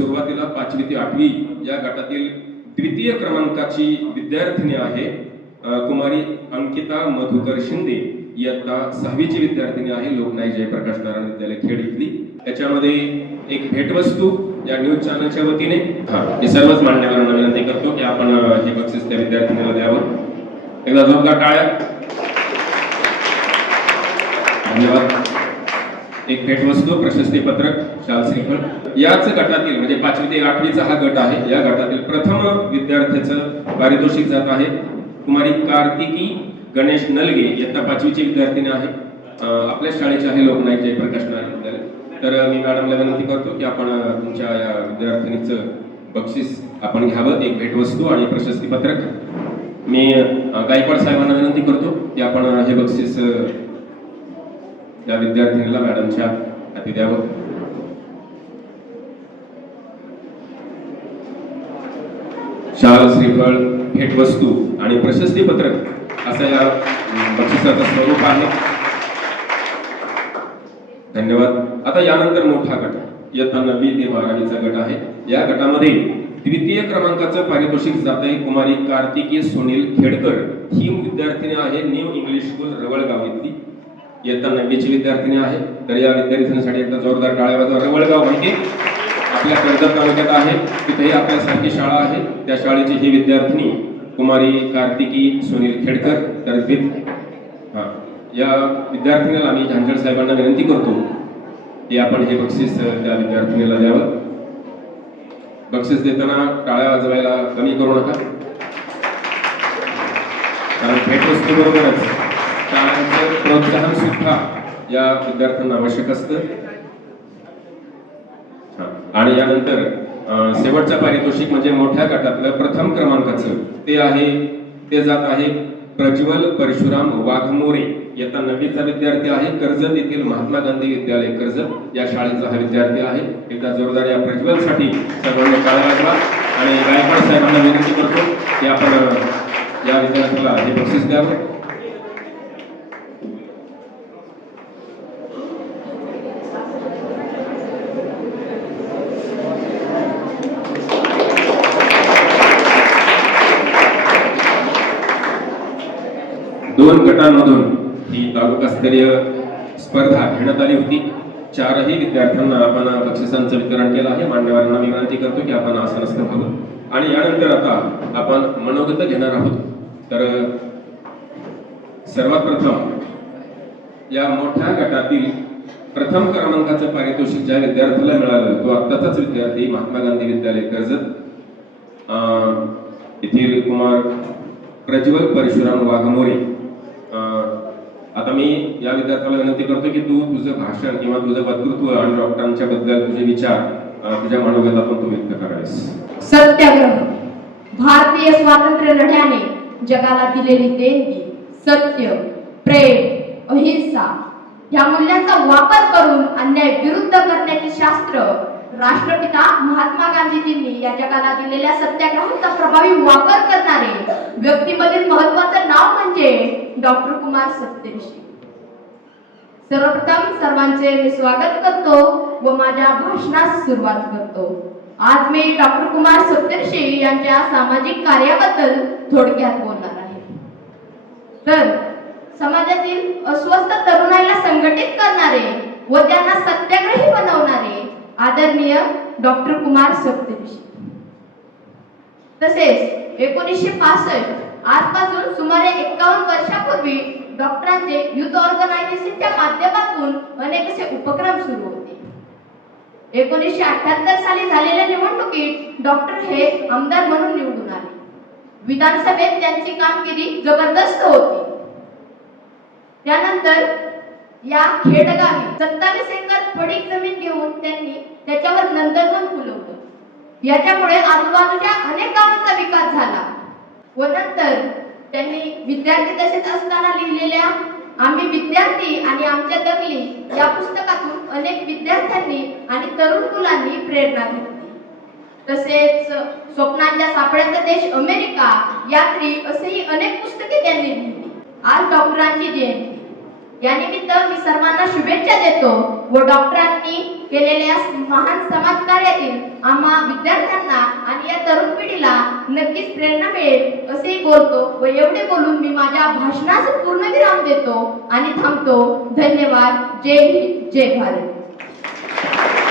सुरुवातीला 5वी ते 8वी या गटातील द्वितीय क्रमांकाची विद्यार्थिनी आहे कुमारी अंकिता मधुकर शिंदे. इयत्ता 6वीची विद्यार्थिनी आहे, लोकनायक जयप्रकाश नारायण विद्यालय खेड इथली. त्याच्यामध्ये एक भेटवस्तू या न्यूज चॅनलच्या वतीने मी सर्वच मान्यवरांना विनंती करतो की आपण हे बक्षीस त्या विद्यार्थिनीला द्यावं. एकदा जोरदार टाळ्या. धन्यवाद. एक भेटवस्तू, प्रशस्ती पत्रक, शाल श्रीफळ. याच गटातील म्हणजे 5वी ते 8वीचा हा गट आहे. या गटातील प्रथम विद्यार्थ्याचं पारितोषिक जात आहे कुमारी कार्तिकी गणेश नलगे. इयत्ता 5वीची विद्यार्थिनी आहे, आपल्या शाळेचे आहे लोकनायक जयप्रकाश नारायण विद्यालय. तर मी मॅडमला विनंती करतो की आपण तुमच्या या विद्यार्थिनीचं बक्षीस आपण घ्यावं, एक भेटवस्तू आणि प्रशस्ती पत्रक. मी गायकवाड साहेबांना विनंती करतो की आपण हे बक्षीस या विद्यार्थिनीला मॅडमच्या हाती द्यावं. शाल श्रीफळ, भेटवस्तू आणि प्रशस्ती पत्रक असं या बक्षिसाचं स्वरूप आहे. धन्यवाद. आता यानंतर मोठा गट, इयत्ता 9वी ते 12वीचा गट आहे. या गटामध्ये द्वितीय क्रमांकाचं पारितोषिक जात आहे कुमारी कार्तिकी सुनील खेडकर. ही विद्यार्थिनी आहे न्यू इंग्लिश स्कूल रवळगाव इथली. इयत्ता 9वीची विद्यार्थिनी आहे. तर या विद्यार्थिनीसाठी एकदा जोरदार टाळ्या वाजवा. रवळगाव माहिती आपल्या कर्जत तालुक्यात आहे, तिथेही आपल्यासारखी शाळा आहे. त्या शाळेची ही विद्यार्थिनी कुमारी कार्तिकी सुनील खेडकर. तर या विद्यार्थिनीला मी झांझड साहेबांना विनंती करतो की आपण हे बक्षीस त्या विद्यार्थिनीला द्यावं. बक्षीस देताना टाळ्या वाजवायला कमी करू नका, कारण भेटवस्तू बरोबरच टाळ्यांचं प्रोत्साहन सुद्धा या विद्यार्थ्यांना आवश्यक असतं. आणि यानंतर शेवटचं पारितोषिक म्हणजे मोठ्या गटातलं प्रथम क्रमांकाचं ते जात आहे प्रज्वल परशुराम वाघमोरे. इयत्ता 9वीचा विद्यार्थी आहे, कर्जत येथील महात्मा गांधी विद्यालय कर्जत या शाळेचा हा विद्यार्थी आहे. एकदा जोरदार या प्रज्वलसाठी सर्वांनी टाळ्या वाजवा. आणि गायकवाड साहेबांना विनंती करतो की आपण या विद्यार्थ्याला हे बक्षीस द्यावं. दोन गटांमधून ही तालुकास्तरीय स्पर्धा घेण्यात आली होती. 4ही विद्यार्थ्यांना आपण बक्षिसांचं वितरण केलं आहे. मान्यवरांना मी विनंती करतो की आपण आसनस्थ व्हावं. आणि यानंतर आता आपण मनोगत घेणार आहोत. तर सर्वात प्रथम या मोठ्या गटातील प्रथम क्रमांकाचं पारितोषिक ज्या विद्यार्थ्याला मिळालं तो आत्ताचाच विद्यार्थी महात्मा गांधी विद्यालय कर्जत येथील कुमार प्रज्वल परशुराम वाघमोरे. आता मी या विद्यार्थ्याला विनंती करतो की तू तुझं भाषण किंवा तुझं वक्तृत्व आणि डॉक्टरांच्या बद्दल तुझे विचार तुझ्या मनोगतातून तू व्यक्त करावेस. सत्याग्रह भारतीय स्वातंत्र्य लढ्याने जगाला दिलेली देणगी. सत्य, प्रेम, अहिंसा या मूल्यांचा वापर करून अन्याय विरुद्ध करण्याचे शास्त्र राष्ट्रपिता महात्मा गांधीजींनी या जगाला दिलेल्या सत्याग्रहाचा प्रभावी वापर करणारे व्यक्तीमधील महत्त्वाचं नाव म्हणजे डॉक्टर कुमार सप्तऋषी. सर्वप्रथम सर्वांचे मी स्वागत करतो व माझ्या भाषणास सुरुवात करतो. आज मी डॉक्टर कुमार सप्तऋषी यांच्या सामाजिक कार्याबद्दल थोडक्यात बोलणार आहे. तर समाजातील अस्वस्थ तरुणाईला संघटित करणारे व त्यांना सत्याग्रही बनवणारे आदरणीय डॉक्टर कुमार सप्तऋषी. तसेच 1965 आजपासून सुमारे 51 वर्षापूर्वी डॉक्टरांचे युथ ऑर्गनायझेशनच्या माध्यमातून अनेक असे उपक्रम सुरू होते. 1978 साली झालेल्या निवडणुकीत डॉक्टर हे आमदार म्हणून निवडून आले. विधानसभेत त्यांची कामगिरी जबरदस्त होती. त्यानंतर या खेडगावी 27 एकर पडीक जमीन घेऊन त्यांनी त्याच्यावर नंदनवन फुलवलं. याच्यामुळे आजूबाजूच्या अनेक गावांचा विकास झाला. व नंतर त्यांनी विद्यार्थी दशेत असताना लिहिलेल्या आम्ही विद्यार्थी आणि आमच्या दंगली या पुस्तकातून अनेक विद्यार्थ्यांनी आणि तरुण मुलांनी प्रेरणा घेतली. तसेच स्वप्नांच्या सापळ्याचा देश अमेरिका, यात्री असेही अनेक पुस्तके त्यांनी लिहिली. आज डॉक्टरांची जयंती, यानिमित्त मी सर्वांना शुभेच्छा देतो व डॉक्टरांनी केलेल्या महान समाजकार्यातील आम्हा विद्यार्थ्यांना आणि या तरुण पिढीला नक्कीच प्रेरणा मिळेल असे बोलतो व एवढे बोलून मी माझ्या भाषणास पूर्णविराम देतो आणि थांबतो. धन्यवाद. जय हिंद, जय भारत.